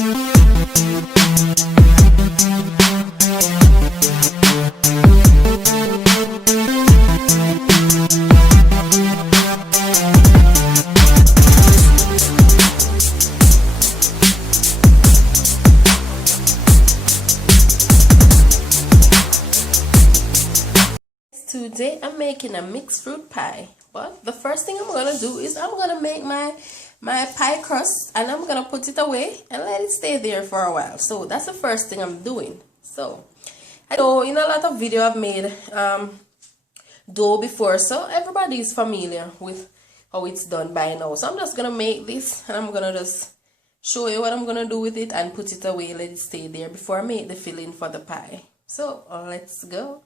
Today I'm making a mixed fruit pie, but the first thing I'm gonna do is I'm gonna make my pie crust, and I'm gonna put it away and let it stay there for a while. So that's the first thing I'm doing. So I know in a lot of video I've made dough before, so everybody is familiar with how it's done by now. So I'm just gonna make this, and I'm gonna just show you what I'm gonna do with it and put it away, let it stay there before I make the filling for the pie. So let's go.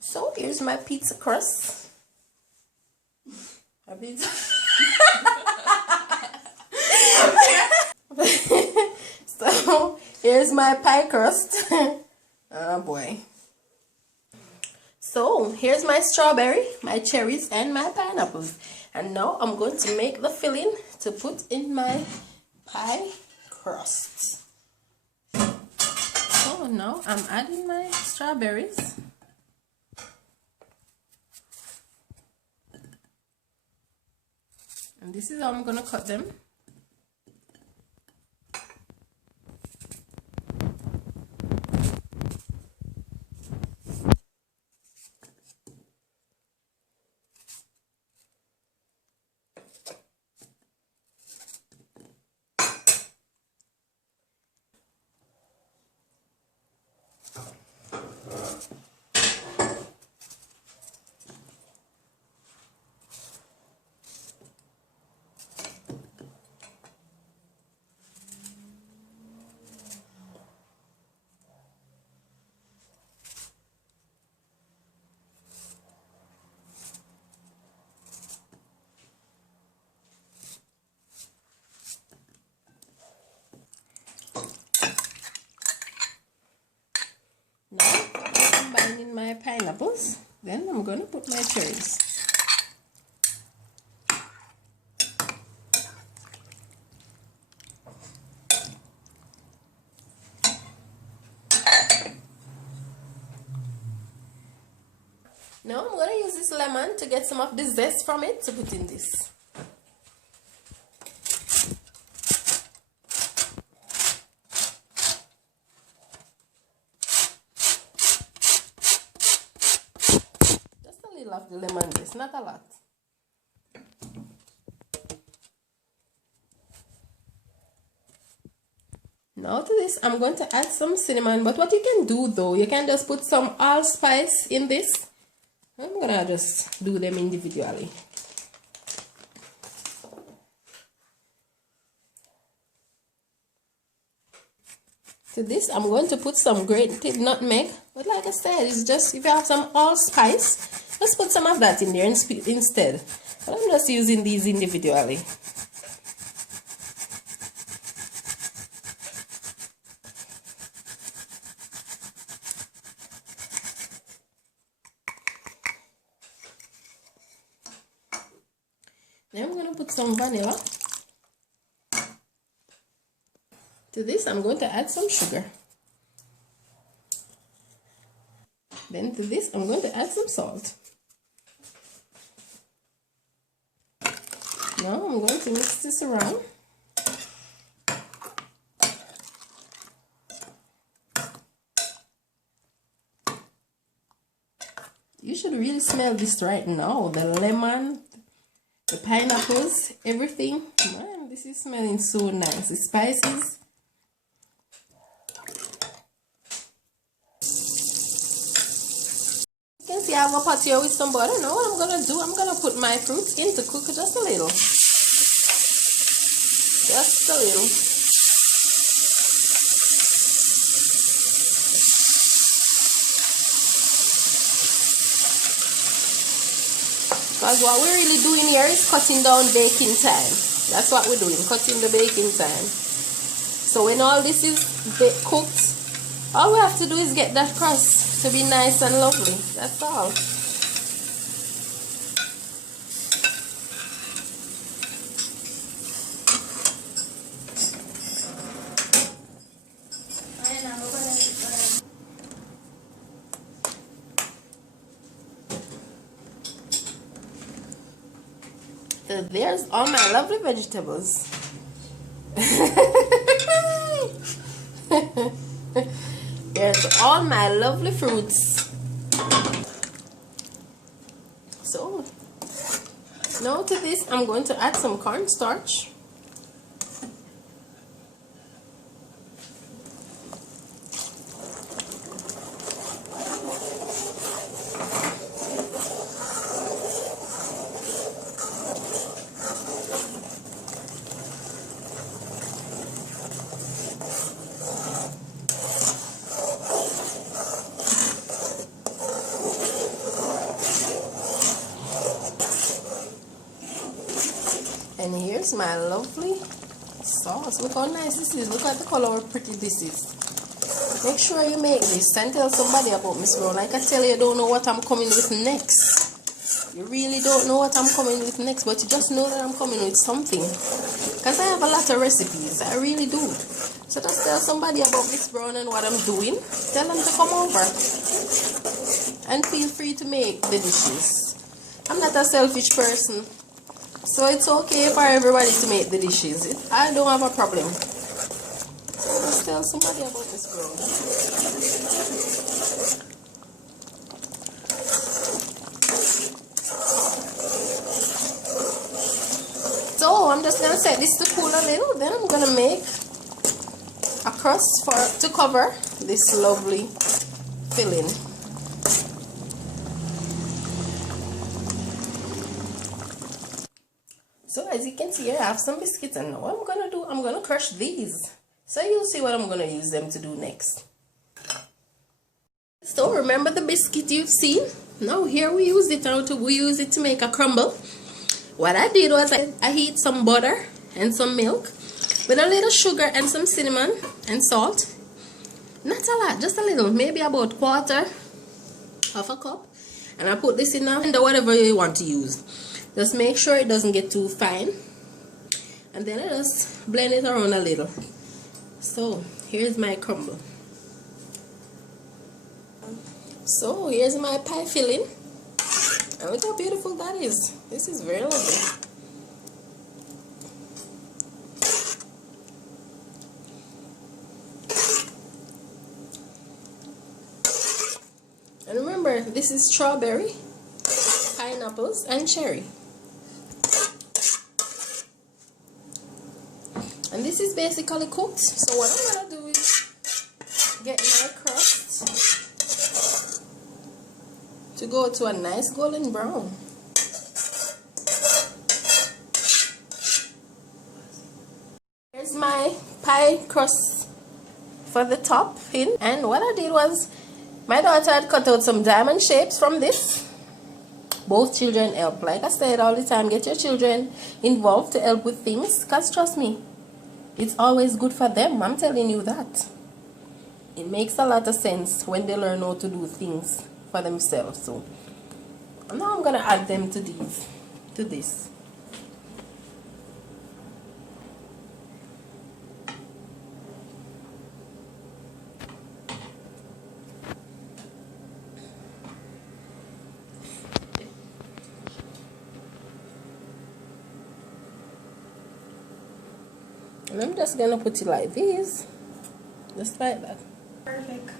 So here's my pizza crust. A bit. So here's my pie crust. Oh boy. So here's my strawberry, my cherries, and my pineapples. And now I'm going to make the filling to put in my pie crust. So now I'm adding my strawberries. And this is how I'm going to cut them. Now I'm combining my pineapples, then I'm going to put my cherries. Now I'm going to use this lemon to get some of the zest from it to put in this. Of the lemon zest, not a lot. Now to this I'm going to add some cinnamon, but what you can do though, you can just put some allspice in this. I'm gonna just do them individually. To this I'm going to put some grated nutmeg, but like I said, it's just if you have some allspice, let's put some of that in there instead. But I'm just using these individually. Then I'm going to put some vanilla. To this I'm going to add some sugar. Then to this I'm going to add some salt. Now I'm going to mix this around. You should really smell this right now. The lemon, the pineapples, everything. Man, this is smelling so nice. The spices. You can see I have a pot here with some butter. Now what I'm going to do, I'm going to put my fruit in to cook just a little. Just a little. Because what we're really doing here is cutting down baking time. That's what we're doing, cutting the baking time. So when all this is cooked, all we have to do is get that crust to be nice and lovely. That's all. So there's all my lovely vegetables. There's all my lovely fruits. So now to this I'm going to add some cornstarch. And here's my lovely sauce. Look how nice this is. Look at the color, how pretty this is. Make sure you make this and tell somebody about Myss Brown. Like I tell you, you don't know what I'm coming with next. You really don't know what I'm coming with next, but you just know that I'm coming with something. Because I have a lot of recipes. I really do. So just tell somebody about Myss Brown and what I'm doing. Tell them to come over. And feel free to make the dishes. I'm not a selfish person. So it's okay for everybody to make the dishes. I don't have a problem. So just tell somebody about Myss Brown. So I'm just gonna set this to cool a little. Then I'm gonna make a crust to cover this lovely filling. So as you can see here, I have some biscuits, and what I'm gonna do, I'm gonna crush these. So you'll see what I'm gonna use them to do next. So remember the biscuit you've seen? Now here we use it to make a crumble. What I did was I heat some butter and some milk with a little sugar and some cinnamon and salt. Not a lot, just a little, maybe about quarter of a cup. And I put this in now, and whatever you want to use. Just make sure it doesn't get too fine. And then I just blend it around a little. So here's my crumble. So here's my pie filling. And look how beautiful that is. This is very lovely. And remember, this is strawberry, pineapples, and cherry. And this is basically cooked. So what I'm going to do is get my crust to go to a nice golden brown. Here's my pie crust for the top in. And what I did was, my daughter had cut out some diamond shapes from this. Both children help. Like I said all the time, get your children involved to help with things, because trust me, it's always good for them. I'm telling you that. It makes a lot of sense when they learn how to do things for themselves. So now I'm gonna add them to this. And I'm just gonna put it like this, just like that. Perfect.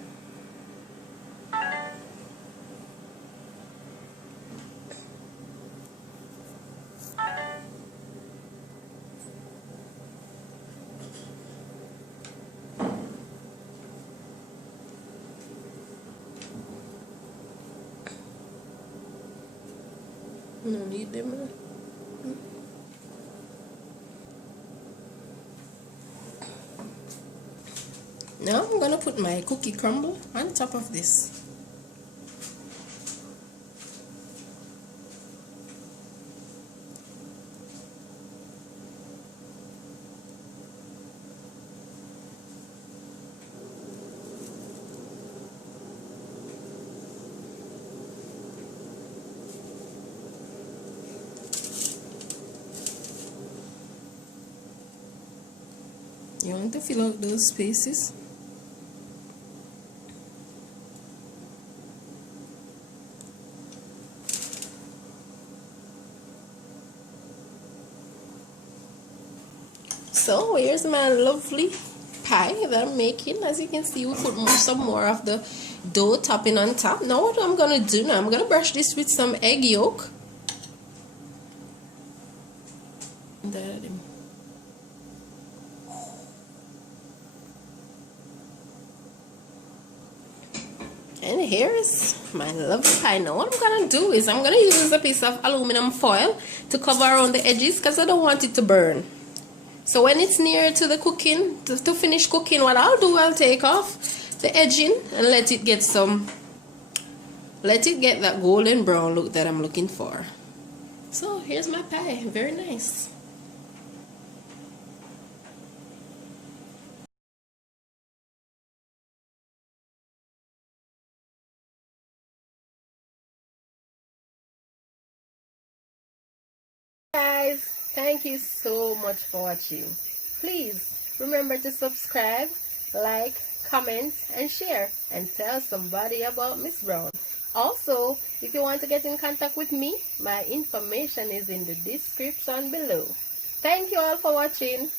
No need them. Now I'm gonna put my cookie crumble on top of this. You want to fill out those spaces. So here's my lovely pie that I'm making. As you can see, we put some more of the dough topping on top. Now what I'm gonna do now, I'm gonna brush this with some egg yolk. And here's my lovely pie. Now what I'm gonna do is I'm gonna use a piece of aluminum foil to cover around the edges because I don't want it to burn. So when it's near to the cooking, to finish cooking, what I'll do, I'll take off the edging and let it get that golden brown look that I'm looking for. So here's my pie, very nice. Guys, thank you so much for watching. Please remember to subscribe, like, comment, and share, and tell somebody about Miss Brown. Also, if you want to get in contact with me, my information is in the description below. Thank you all for watching.